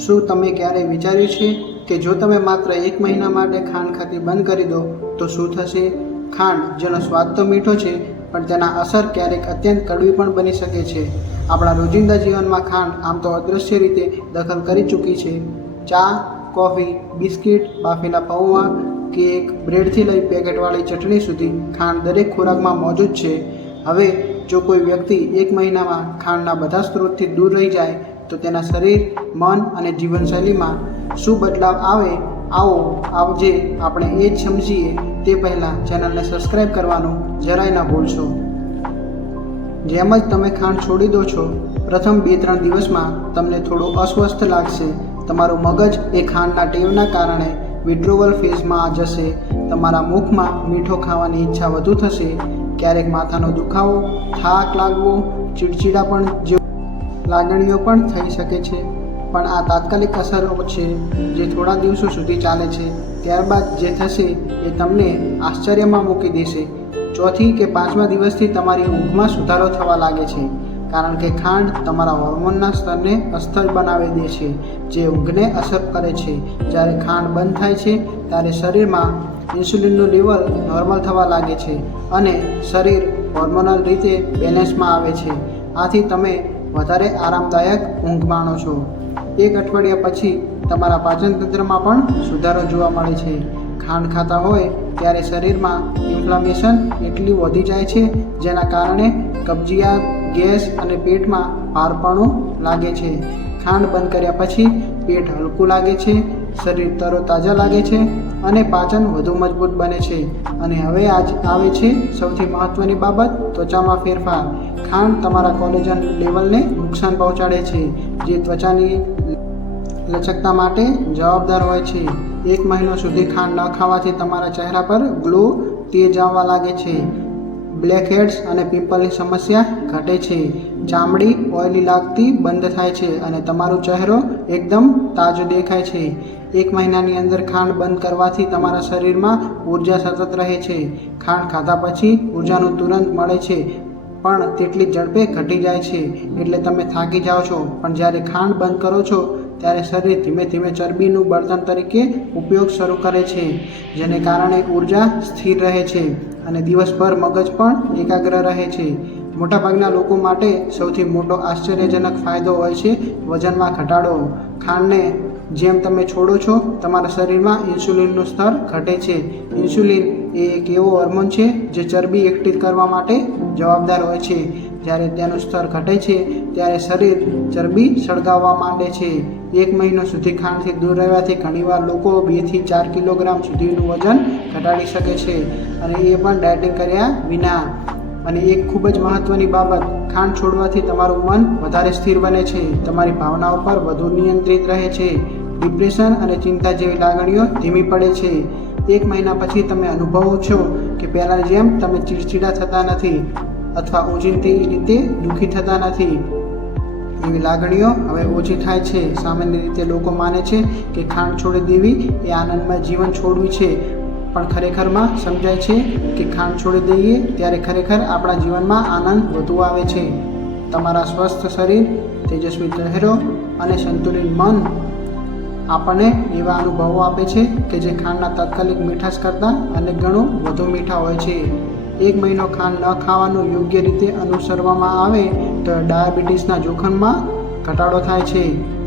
શું તમે ક્યારેય વિચાર્યું છે કે જો તમે માત્ર 1 મહિના માટે ખાંડ ખાતી બંધ કરી દો તો શું થશે? ખાંડ, જેનો સ્વાદ તો મીઠો છે, પણ તેના અસર ક્યારેક અત્યંત કડવી પણ બની શકે છે. આપણા રોજિંદા જીવનમાં ખાંડ આમ તો અદૃશ્ય રીતે દખલ કરી ચૂકી છે. ચા, કોફી, બિસ્કિટ, બાફેલા પૌવા, કેક, બ્રેડથી લઈ પેકેટવાળી ચટણી સુધી ખાંડ દરેક ખોરાકમાં મોજૂદ છે. હવે જો કોઈ વ્યક્તિ 1 મહિનામાં ખાંડના બધા સ્ત્રોતથી દૂર રહી જાય તો તેના શરીર, મન અને જીવનશૈલીમાં શું બદલાવ આવે? આવો આજે આપણે એ જ સમજીએ. તે પહેલાં ચેનલને સબસ્ક્રાઈબ કરવાનું જરાય ના ભૂલશો. જેમ જ તમે ખાંડ છોડી દો છો, પ્રથમ 2-3 દિવસમાં તમને થોડું અસ્વસ્થ લાગશે. તમારું મગજ એ ખાંડના ટેવના કારણે વિડ્રોવલ ફેઝમાં જશે. તમારા મુખમાં મીઠો ખાવાની ઈચ્છા વધુ થશે. ક્યારેક માથાનો દુખાવો, થાક લાગવો, ચીડચીડાપણ જેવી લાગણીઓ પણ થઈ શકે છે. પણ આ તાત્કાલિક અસરો છે જે થોડા દિવસો સુધી ચાલે છે. ત્યારબાદ જે થશે એ તમને આશ્ચર્યમાં મૂકી દેશે. 4થી કે 5મા દિવસથી તમારી ઊંઘમાં સુધારો થવા લાગે છે, કારણ કે ખાંડ તમારા હોર્મોનના સ્તરને અસ્થિર બનાવી દે છે, જે ઊંઘને અસર કરે છે. જ્યારે ખાંડ બંધ થાય છે ત્યારે શરીરમાં ઇન્સ્યુલિનનું લેવલ નોર્મલ થવા લાગે છે અને શરીર હોર્મોનલ રીતે બેલેન્સમાં આવે છે. આથી તમે વધારે આરામદાયક ઊંઘ માણો છો. 1 અઠવાડિયા પછી તમારા પાચનતંત્રમાં પણ સુધારો જોવા મળે છે. ખાંડ ખાતા હોય ત્યારે શરીરમાં ઇન્ફ્લામેશન એટલી વધી જાય છે, જેના કારણે કબજિયાત, ગેસ અને પેટમાં ભારપણું લાગે છે. ખાંડ બંધ કર્યા પછી પેટ હલકું લાગે છે, શરીર તરોતાજા લાગે છે અને પાચન વધુ મજબૂત બને છે. અને હવે આવે છે સૌથી મહત્ત્વની બાબત, ત્વચામાં ફેરફાર. ખાંડ તમારા કોલેજન લેવલને નુકસાન પહોંચાડે છે, જે ત્વચાની લચકતા માટે જવાબદાર હોય છે. 1 મહિનો સુધી ખાંડ ન ખાવાથી તમારા ચહેરા પર ગ્લો, તેજ આવવા લાગે છે. બ્લેકહેડ્સ અને પિમ્પલની સમસ્યા ઘટે છે. ચામડી ઓઇલી લાગતી બંધ થાય છે અને તમારો ચહેરો એકદમ તાજો દેખાય છે. 1 મહિનાની અંદર ખાંડ બંધ કરવાથી તમારા શરીરમાં ઉર્જા સતત રહે છે. ખાંડ ખાધા પછી ઉર્જાનું તુરંત મળે છે, પણ તેટલી ઝડપે ઘટી જાય છે, એટલે તમે થાકી જાઓ છો. પણ જ્યારે ખાંડ બંધ કરો છો ત્યારે શરીર ધીમે ધીમે ચરબીનું બળતણ તરીકે ઉપયોગ શરૂ કરે છે, જેને કારણે ઉર્જા સ્થિર રહે છે અને દિવસભર મગજ પણ એકાગ્ર રહે છે. મોટાભાગના લોકો માટે સૌથી મોટો આશ્ચર્યજનક ફાયદો હોય છે વજનમાં ઘટાડો. ખાંડને જેમ તમે છોડો છો, તમારા શરીરમાં ઇન્સ્યુલિનનું સ્તર ઘટે છે. ઇન્સ્યુલિન એ એક એવો હોર્મોન છે જે ચરબી એકઠી કરવા માટે જવાબદાર હોય છે. જ્યારે તેનું સ્તર ઘટે છે ત્યારે શરીર ચરબી સળગાવવા માંડે છે. 1 મહિનો સુધી ખાંડથી દૂર રહેવાથી ઘણીવાર લોકો 2 થી 4 કિલોગ્રામ સુધીનું વજન ઘટાડી શકે છે, અને એ પણ ડાયટિંગ કર્યા વિના. અને એક ખૂબ જ મહત્ત્વની બાબત, ખાંડ છોડવાથી તમારું મન વધારે સ્થિર બને છે. તમારી ભાવનાઓ પર વધુ નિયંત્રિત રહે છે. ડિપ્રેશન અને ચિંતા જેવી લાગણીઓ ધીમી પડે છે. 1 મહિના પછી તમે અનુભવો છો કે પહેલાં જેમ તમે ચીડચીડા થતા નથી અથવા ઓચિંતી રીતે દુઃખી થતા નથી. એવી લાગણીઓ હવે ઓછી થાય છે. સામાન્ય રીતે લોકો માને છે કે ખાંડ છોડી દેવી એ આનંદમય જીવન છોડવું છે, પણ ખરેખરમાં સમજાય છે કે ખાંડ છોડી દઈએ ત્યારે ખરેખર આપણા જીવનમાં આનંદ વધુ આવે છે. તમારા સ્વસ્થ શરીર, તેજસ્વી ચહેરો અને સંતુલિત મન આપણને એવા અનુભવો આપે છે કે જે ખાંડના તાત્કાલિક મીઠાશ કરતાં અનેક ગણું વધુ મીઠા હોય છે. 1 મહિનો ખાંડ ન ખાવાનું યોગ્ય રીતે અનુસરવામાં આવે તો ડાયાબિટીસના જોખમમાં ઘટાડો થાય છે.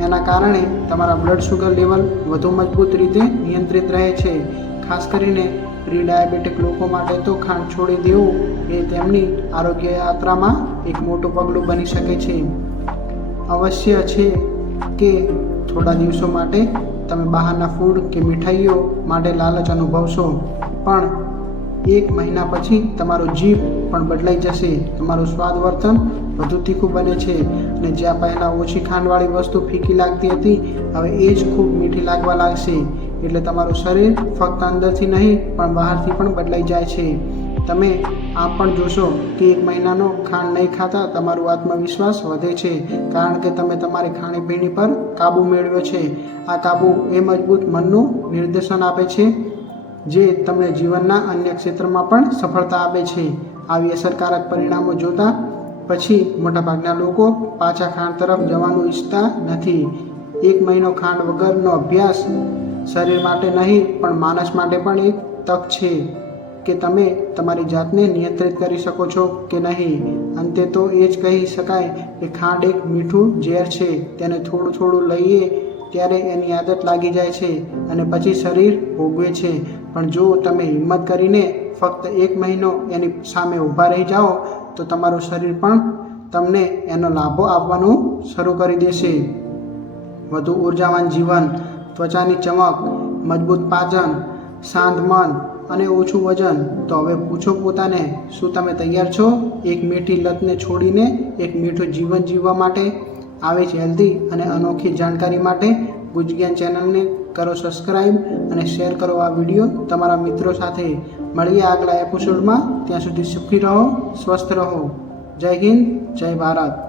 એના કારણે તમારા બ્લડ શુગર લેવલ વધુ મજબૂત રીતે નિયંત્રિત રહે છે. ખાસ કરીને પ્રી ડાયાબિટીક લોકો માટે તો ખાંડ છોડી દેવું એ તેમની આરોગ્ય યાત્રામાં એક મોટું પગલું બની શકે છે. અવશ્ય છે કે થોડા દિવસો માટે તમે બહારના ફૂડ કે મીઠાઈઓ માટે લાલચ અનુભવશો, પણ 1 મહિના પછી તમારું જીભ પણ બદલાઈ જશે. તમારું સ્વાદ વર્તન વધુ તીખું બને છે, અને જ્યાં પહેલાં ઓછી ખાંડવાળી વસ્તુ ફીકી લાગતી હતી, હવે એ જ ખૂબ મીઠી લાગવા લાગશે. એટલે તમારું શરીર ફક્ત અંદરથી નહીં પણ બહારથી પણ બદલાઈ જાય છે. તમે આમ પણ જોશો કે 1 મહિનાનો ખાંડ નહીં ખાતા તમારો આત્મવિશ્વાસ વધે છે, કારણ કે તમે તમારી ખાણીપીણી પર કાબૂ મેળવ્યો છે. આ કાબૂ એ મજબૂત મનનું નિર્દેશન આપે છે જે તમને જીવનના અન્ય ક્ષેત્રમાં પણ સફળતા આપે છે. આવી અસરકારક પરિણામો જોતા પછી મોટાભાગના લોકો પાછા ખાંડ તરફ જવાનું ઈચ્છતા નથી. 1 મહિનો ખાંડ વગરનો અભ્યાસ શરીર માટે નહીં પણ માનસ માટે પણ એક તક છે કે તમે તમારી જાતને નિયંત્રિત કરી શકો છો કે નહીં. અંતે તો એ જ કહી શકાય કે ખાંડ એક મીઠું ઝેર છે. તેને થોડું થોડું લઈએ ત્યારે એની આદત લાગી જાય છે અને પછી શરીર ભોગવે છે. પણ જો તમે હિંમત કરીને ફક્ત 1 મહિનો એની સામે ઊભા રહી જાઓ તો તમારું શરીર પણ તમને એનો લાભો આપવાનું શરૂ કરી દેશે. વધુ ઉર્જાવાન જીવન, ત્વચાની ચમક, મજબૂત પાચન, શાંત મન અને ઓછું વજન. તો હવે પૂછો પોતાને, શું તમે તૈયાર છો એક મીઠી લતને છોડીને એક મીઠું જીવન જીવવા માટે? આવી જ હેલ્ધી અને અનોખી જાણકારી માટે ગુજ જ્ઞાન ચેનલને કરો સબસ્ક્રાઈબ અને શેર કરો આ વિડીયો તમારા મિત્રો સાથે. મળીએ આગલા એપિસોડમાં. ત્યાં સુધી સુખી રહો, સ્વસ્થ રહો. જય હિન્દ, જય ભારત.